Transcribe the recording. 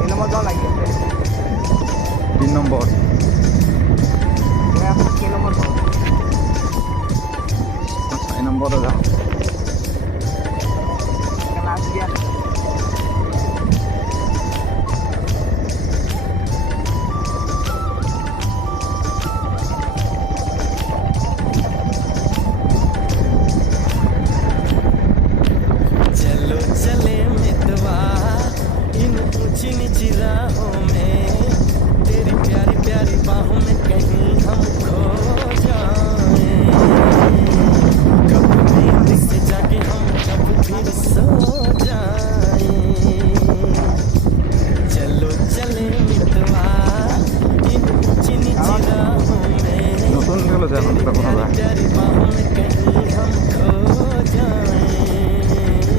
এই নম্বৰ যাওঁ লাগি আছে 3 নম্বৰ মই আপোনাক কেই নম্বৰ পাওঁ 4 নম্বৰতে যাওঁ